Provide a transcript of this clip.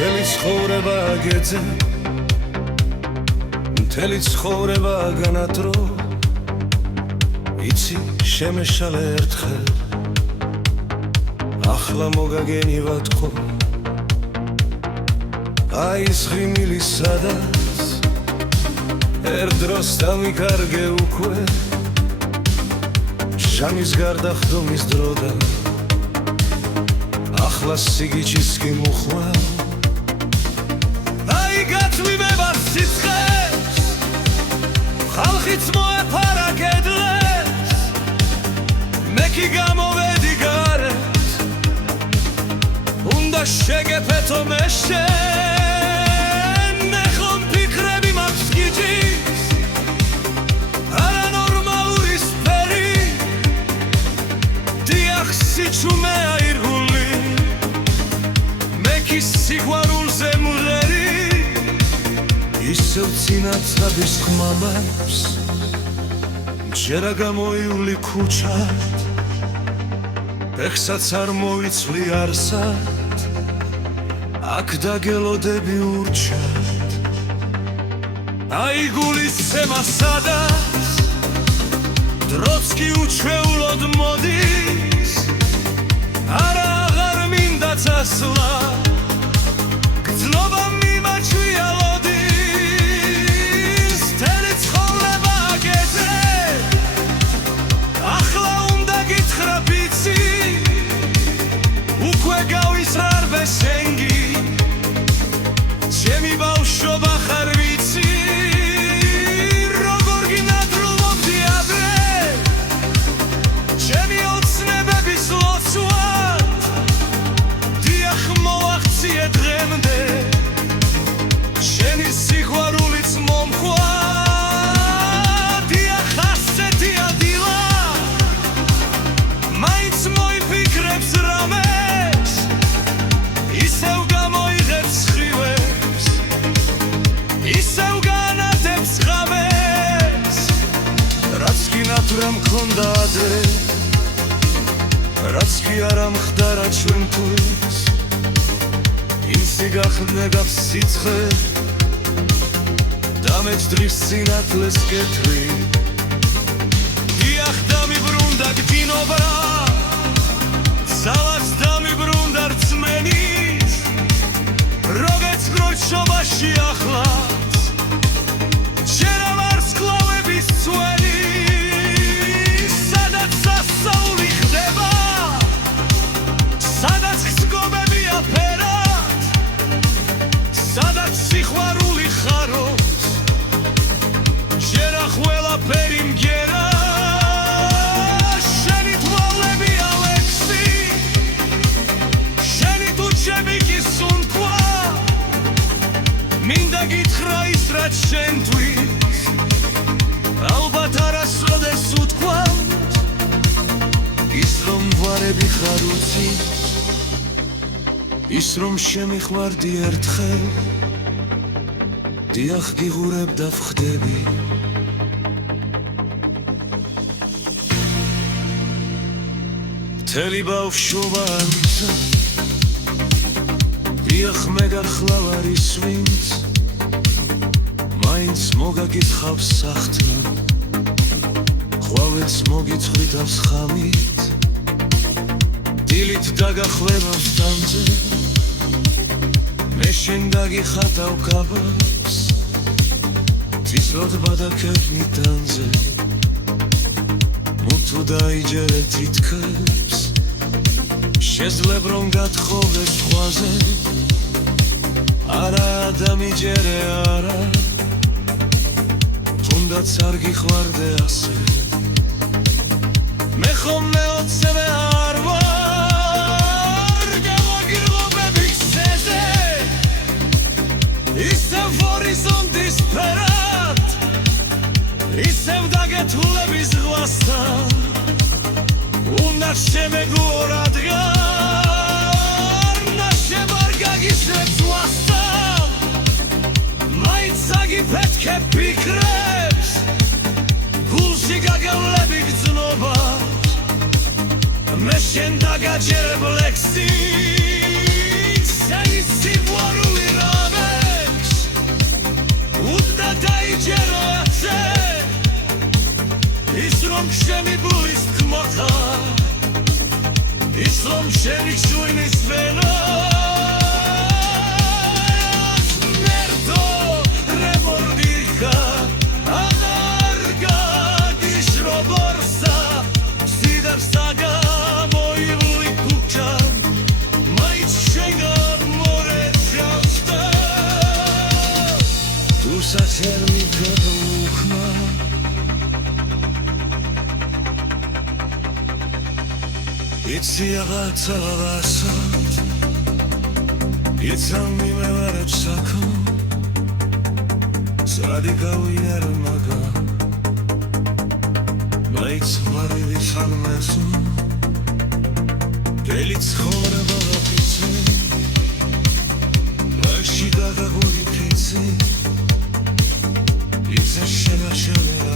მთელი ცხოვრება გეძე მთელი ცხოვრება განადრო იცი შემეშალე ერთხელ ახლა მოგაგენივად ხო აი ეს ღიმილი სადაც ერთ დროს დამიკარგე უკვე ჟამის გარდა ხდომის დროდა ახლა სიგიჩის კი მუხვალ აი გაწვიმება სიცხეს ხალხიც მოეფარა კედლებს მე კი გამოვედი გარეთ უნდა შეგეფეთო მე შენ მე ხომ ფიქრები მაქვს გიჯის არანორმალური სფერი დიახ სიჩუმე აირგული მე კი სიყვარულზე მღერი ისევ წინაცადის ხმამებს ჯერა გამოივლი ქუჩად ფეხსაც არ მოიცვლი არსად აქ დაგელოდები ურჩად აი გულისცემა სადაც დროც კი უჩვეულოდ მოდის არა აღარ მინდა წასვლა გრძნობა მიმაჩვია ლოდის მთელი ცხოვრება აგეძე ახლა უნდა გითხრა ბიცი უკვე გავისრარბე შენგი ჩემი ბავშვობა ხარ ვიცი როგორ გინადრულობდი ადრე ჩემი ოცნებების ლოცვად დიახ მოვახციე დღემდე შენი სიყვარულიც მომხვა დიახ ასეთია დილა მაინც მოიფიქრებს რამეს ისევ გამოიღებს ხივებს ისევ განადებს ღამეს რაც კი ნათურა მქონდა ადრე რაც კი არ ამხდარა ჩვენთვის იმ სიგახნეგავს სიცხე დამეჯდრის სინათლეს კეთრი დიახ დამიბრუნდა გდინობრა ძალაც დამიბრუნდა რწმენით როგეც გროჩობაში ახლაც ჯერა ვარსკვლავების წვენი სადაც სასწაული ხდება სადაც ხსგობები აფერად სადაც სიყვარული ხარობს ჯერა ყველაფერი მგერა შენი თვალები ალექსი შენი თუჩები კი სუნთქვა მინდა გითხრა ის რაც შენთვის ალბათ არასოდეს უთქვა ის რომ ვარები ხარ უცით ის რომ შემიხვარდი ერთხელ დიახ გიღურებ და ვხდები მთელი ბავშვობა ამცა დიახ მე გახლავ არის ვინც მაინც მოგაგითხავს სახთნა ხვავეთს მოგიცხვითავს ხამით დილით დაგახვევავს დამზე მე შენ დაგიხატავ კაბას თითროდ ბადაკებნი დანზე მუთუ დაიჯერე თითქებს შეძლებ რომ გათხოვე სხვაზე არა დამიჯერე არა თუნდაც არ გიხვარდე ასე მე ხომ მეოცევე არ ვარ გავაგირლობები ხსეზე ისევ ჰორიზონტის ფერად ისევ დაგეთულები ზღვასთან უნდა შემეგო რადგან ნაშებ არ გაგისრებს ვასთან მაინც აგიფეთქებ ფიქრებს გულში გაგევლები გრძნობას მე შენ დაგაჯერებ ლექსი სენი სიყვარული რომ შენი ბურის თქმა ხარ ის რომ შენი შვენის ვენა მერტო რემორდიხა აღარ გადის რობორსა სიდარ საგამოიღლი ქუჩა მაინც შენ მორეშავსა თუ საჩერმი გადაუხმა იცი რაღაცა ვასა იცამი მე ვარ ეცაკო სადი გავიარ მაგა მაინც მარილი სამესო დელი ცხოვრება ვაფიცე ბაში დაგაგული ფიცე იცი შენა შენა